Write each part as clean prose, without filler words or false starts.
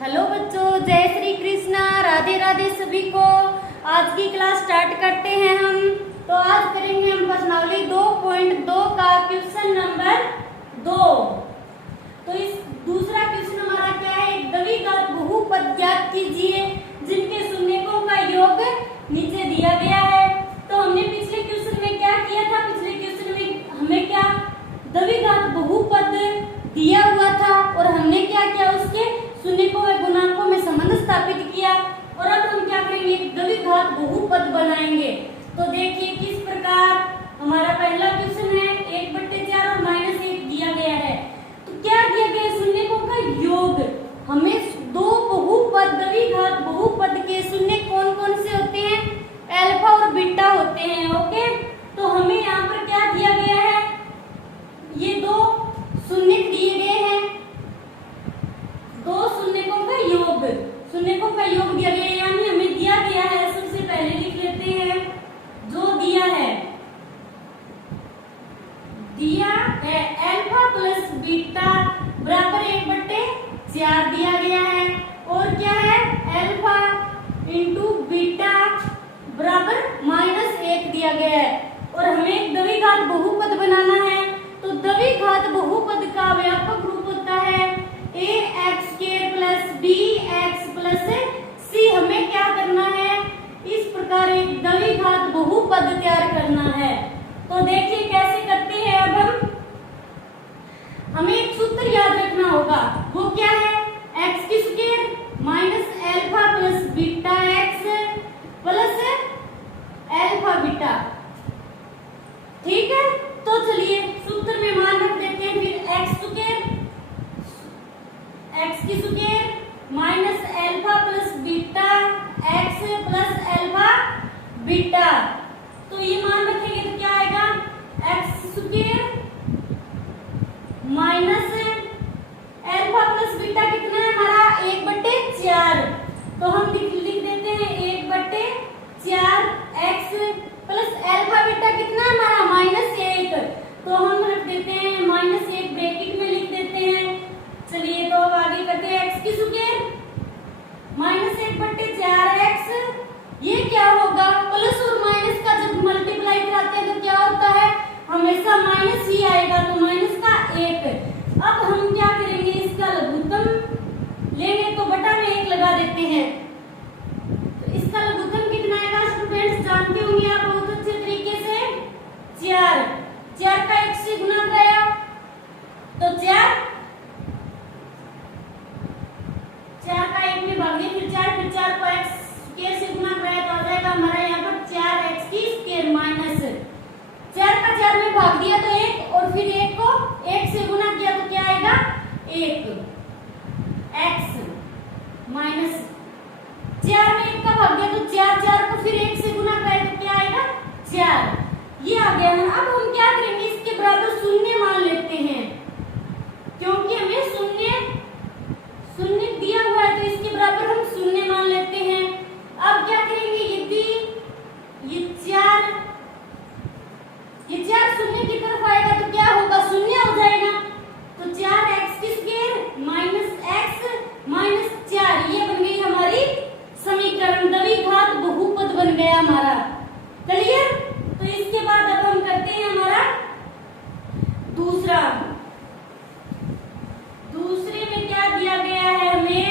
Hello बच्चों, जय श्री कृष्णा, राधे राधे सभी को। आज की क्लास स्टार्ट करते हैं हम। तो आज करेंगे हम प्रश्नावली 2.2 का क्वेश्चन नंबर 2। तो इस दूसरा क्वेश्चन हमारा क्या है, एक द्विघात बहुपद ज्ञात कीजिए जिनके शून्यकों का योग नीचे दिया गया है। तो हमने पिछले क्वेश्चन में क्या किया था, पिछले क्वेश्चन में हमें क्या द्विघात बहुपद दिया हुआ था और हमने क्या किया, उसके शून्यकों व गुणांकों में संबंध स्थापित किया। और अब हम क्या करेंगे, एक द्विघात बहुपद बनाएंगे। तो देखिए किस प्रकार हमारा पहला क्वेश्चन है, 1/4 और -1 दिया गया है। तो क्या दिया गया है, शून्यकों का योग। हमें दो बहुपद, द्विघात बहुपद के शून्य कौन कौन से होते हैं, अल्फा और बीटा होते हैं। ओके, तो हमें यहाँ पर क्या दिया गया है, ये दो शून्य दिए गए हैं, दो शून्यकों का योग, शून्यकों का योग दिया गया है, यानी हमें दिया गया है। सबसे पहले लिख लेते हैं जो दिया है अल्फा प्लस बीटा बराबर 1/4 दिया गया है। और क्या है, अल्फा इंटू बीटा बराबर (-1 दिया गया है। और हमें एक द्विघात बहुपद बनाना है। तो द्विघात बहुपद का व्यापक रूप होता है ax² plus bx plus c। हमें क्या करना है, इस प्रकार एक द्विघात बहुपद तैयार करना है। तो देखिए कैसे करते हैं। अब हमें एक सूत्र याद रखना होगा, वो क्या है, x² minus alpha plus beta x plus alpha beta. ठीक है, तो चलिए सूत्र में मान रख देते हैं। फिर x² minus alpha plus beta x plus alpha beta. तो ये मान रखेंगे तो क्या आएगा, x² minus alpha plus beta कितना है हमारा 1/4। तो हम लिख देते हैं 1/4 x प्लस अल्फा बीटा कितना है हमारा -1। तो हम रख देते हैं -1 ब्रैकेट में लिख देते हैं। चलिए तो अब आगे करते हैं, x² माइनस 1/4x। ये क्या होगा, प्लस और माइनस का जब मल्टीप्लाई कराते हैं तो क्या होता है, हमेशा माइनस ही आएगा। तो -1। अब हम क्या करेंगे, इसका लघुत्तम लेंगे तो बटा में 1 लगा देते हैं। तो इसका लघुत्तम कितना आएगा स्टूडेंट्स, जानते होंगे आप बहुत अच्छे तरीके से, 4 का 1 से गुना कराया तो 4 का 1 में भाग दिया, फिर 4 को x² से गुना कराया तो आ जाएगा हमारा यहाँ पर 4x² माइनस 4 का 4 में भाग दिया तो 1, और फिर 1 को 1 से गुना किया तो क्या आएगा 1 x माइनस 4 में 1 का भाग दिया तो 4 को फिर 1 से गुना कराया तो क्या आएगा 4। ये आ गया ना। अब हम क्या करेंगे, इसके बराबर शून्य मान लेते हैं, क्योंकि हमें शून्य दिया हुआ है तो इसके बराबर हम शून्य मान लेते हैं। अब क्या करेंगे, यदि ये 4 शून्य की तरफ आएगा तो क्या होगा, शून्य हो जाएगा। तो 4x² माइनस x माइनस 4, ये बन गई हमारी समीकरण, द्विघात बहुपद बन गया हमारा। क्लियर। तो इसके बाद अब हम करते हैं हमारा दूसरे में क्या दिया गया है हमें,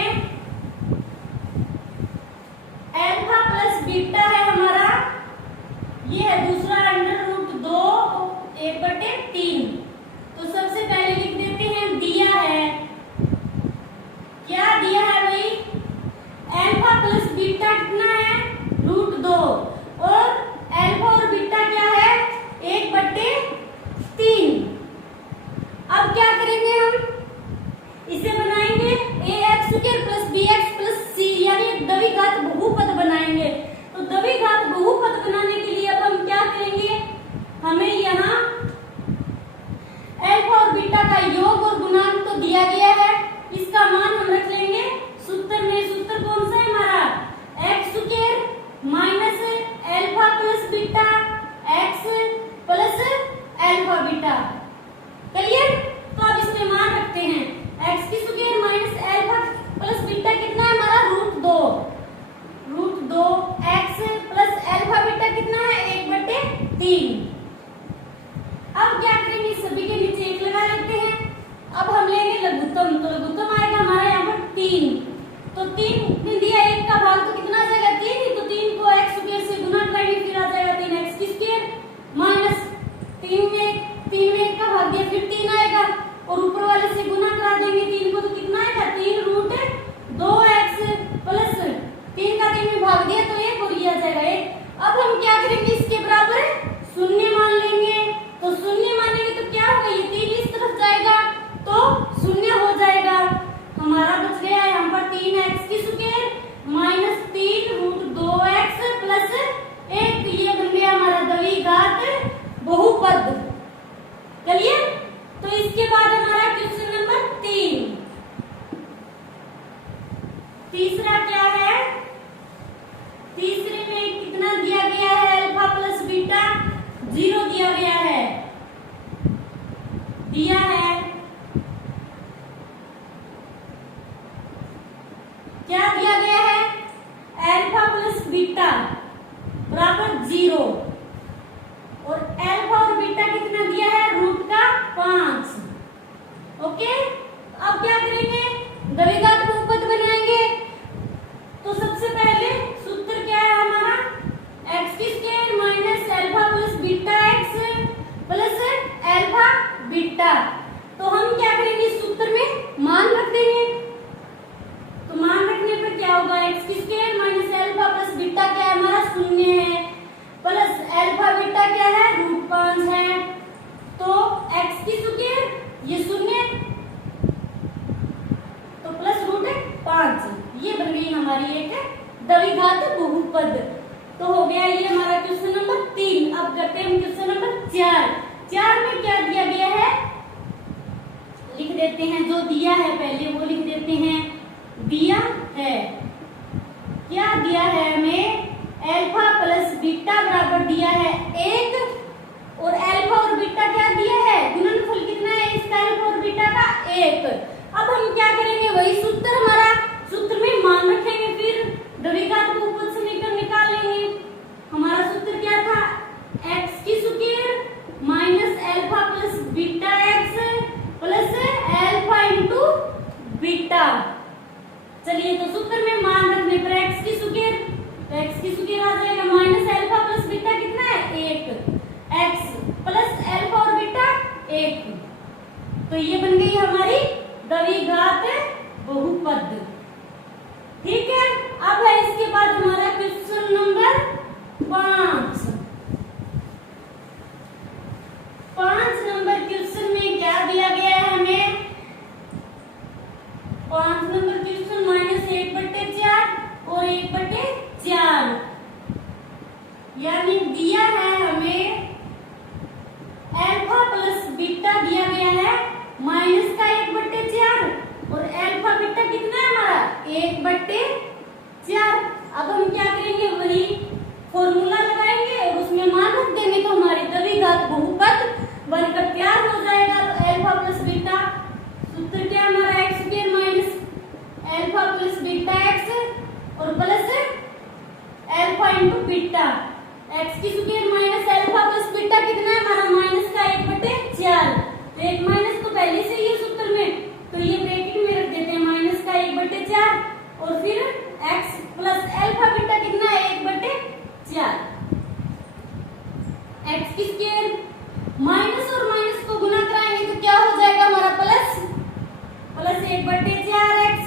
तीसरा क्या है, तीसरे में कितना दिया गया है, अल्फा प्लस बीटा 0 दिया गया है, दिया है, क्या दिया गया है, अल्फा प्लस बीटा बराबर 0 और अल्फा और बीटा कितना दिया है, रूट का 5। ओके, अब क्या करेंगे, द्विघात बहुपद बनाएंगे। तो सबसे पहले सूत्र क्या है हमारा, x² minus alpha plus beta x plus alpha beta. तो हम क्या करेंगे, इस सूत्र में मान रख देंगे। तो मान रखने पर क्या होगा, x² minus alpha plus beta क्या है हमारा, 0 है, प्लस अल्फा बीटा क्या है, रूट 5 है। तो x² ये 0 तो प्लस रूट 5, ये बन गई हमारी एक द्विघात बहुपद। तो हो गया ये हमारा क्वेश्चन नंबर 3। अब करते हैं क्वेश्चन नंबर 4। 4 में क्या दिया गया है, लिख देते हैं, जो दिया है पहले वो लिख देते हैं। दिया है, क्या दिया है हमें, अल्फा प्लस बीटा बराबर दिया है 1 और अल्फा और बीटा क्या दिया है, गुणनफल कितना है इसका, अल्फा और बीटा का 1। अब हम क्या करेंगे, वही सूत्र हमारा, सूत्र में मान रखेंगे, फिर द्विघात बहुपद से निकाल लेंगे। हमारा सूत्र क्या था, x² minus alpha plus beta x plus alpha into beta. चलिए, तो सूत्र में मान रखने पर x² आ जाएगा माइनस अल्फा प्लस बीटा कितना है, 1, x प्लस अल्फा और बीटा 1। तो ये बन गई हमारी द्विघात बहुपद। ठीक है, अब है इसके बाद हमारा क्वेश्चन नंबर 5। 5 नंबर क्वेश्चन में क्या दिया गया है हमें, 5 नंबर क्वेश्चन माइनस 1/4 और 1/4, यानी दिया है हमें अल्फा प्लस बीटा दिया गया है माइनस का 1/4 और अल्फा बीटा कितना है हमारा, 1/4। अब हम क्या करेंगे, वही फॉर्मूला लगाएंगे और उसमें मान रख देंगे, तो हमारी द्विघात बहुपद बनकर तैयार हो जाएगा। तो अल्फा प्लस बीटा, सूत्र क्या हमारा, x² minus alpha plus beta x और plus alpha into beta. x² minus alpha plus beta कितना है हमारा, माइनस का 1/4। तो एक माइनस तो पहले से ही है सूत्र में, तो ये ब्रैकेट में रख देते हैं, माइनस का 1/4 और फिर x प्लस अल्फा बीटा कितना है, 1/4। x² माइनस और माइनस को गुना कराएंगे तो क्या हो जाएगा हमारा, प्लस 1/4x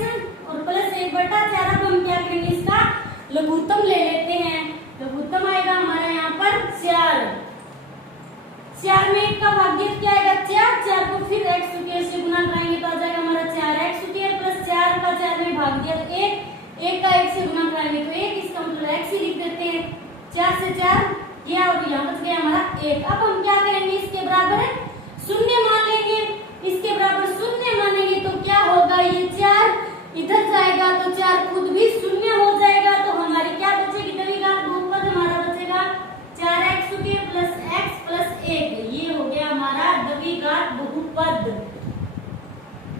और प्लस 1/4। अब हम क्या करेंगे, इसका लघुत्तम ले लेते हैं। लघुत्तम आएगा हमारा यहाँ पर 4। 4 में 1 का भाग्य क्या आएगा, 4 को फिर x² से गुना कराएंगे तो आ जाएगा हमारा 4x² प्लस 4 का 4 में भाग दिया तो 1 का 1 से गुना कराएंगे तो 1, इसका मतलब x ही लिख देते हैं। 4 से 4 गया और यहाँ बच गया हमारा 1। अब हम क्या करेंगे, इसके बराबर 0 मान लेंगे। इसके बराबर 0 मानेंगे तो क्या होगा, ये 4 इधर जाएगा तो 4 खुद भी 0 हो जाएगा। तो हमारी क्या बचेगी, द्विघात बहुपद हमारा बचेगा 4x² प्लस x प्लस 1। ये हो गया हमारा द्विघात बहुपद।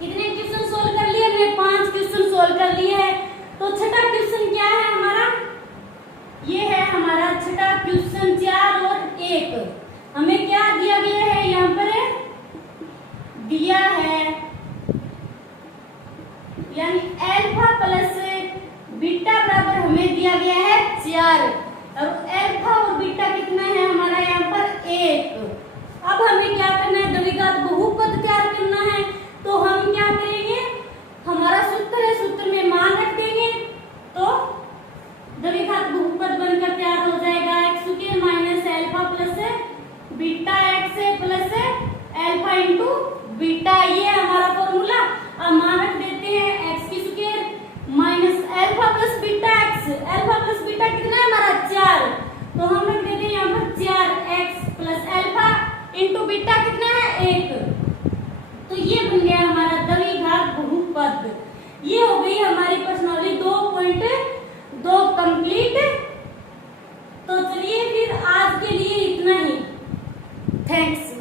कितने क्वेश्चन सोल्व कर लिए हमने, 5 क्वेश्चन सोल्व कर लिए हैं। तो छठा क्वेश्चन क्या है हमारा, ये है हमारा छठा क्वेश्चन 4 और 1। हमें क्या दिया गया है, यहाँ पर दिया है, यानी अल्फा प्लस बीटा बराबर हमें दिया गया है 4 और अल्फा और बीटा कितना है हमारा यहाँ पर 1। अब हमें क्या करना है, द्विघात बहुपद तैयार करना है। तो हम क्या करेंगे, हमारा सूत्र है, सूत्र में मान रख देंगे तो द्विघात बहुपद बनकर तैयार हो जाएगा। x² minus alpha plus beta x plus alpha into beta, ये हमारा फॉर्मूला। अब मान रख देते हैं x² minus alpha plus beta x। Alpha plus beta कितना है हमारा 4, तो हम रख देते हैं यहाँ पर 4x plus alpha into beta कितना है 1। फिर आज के लिए इतना ही। थैंक्स।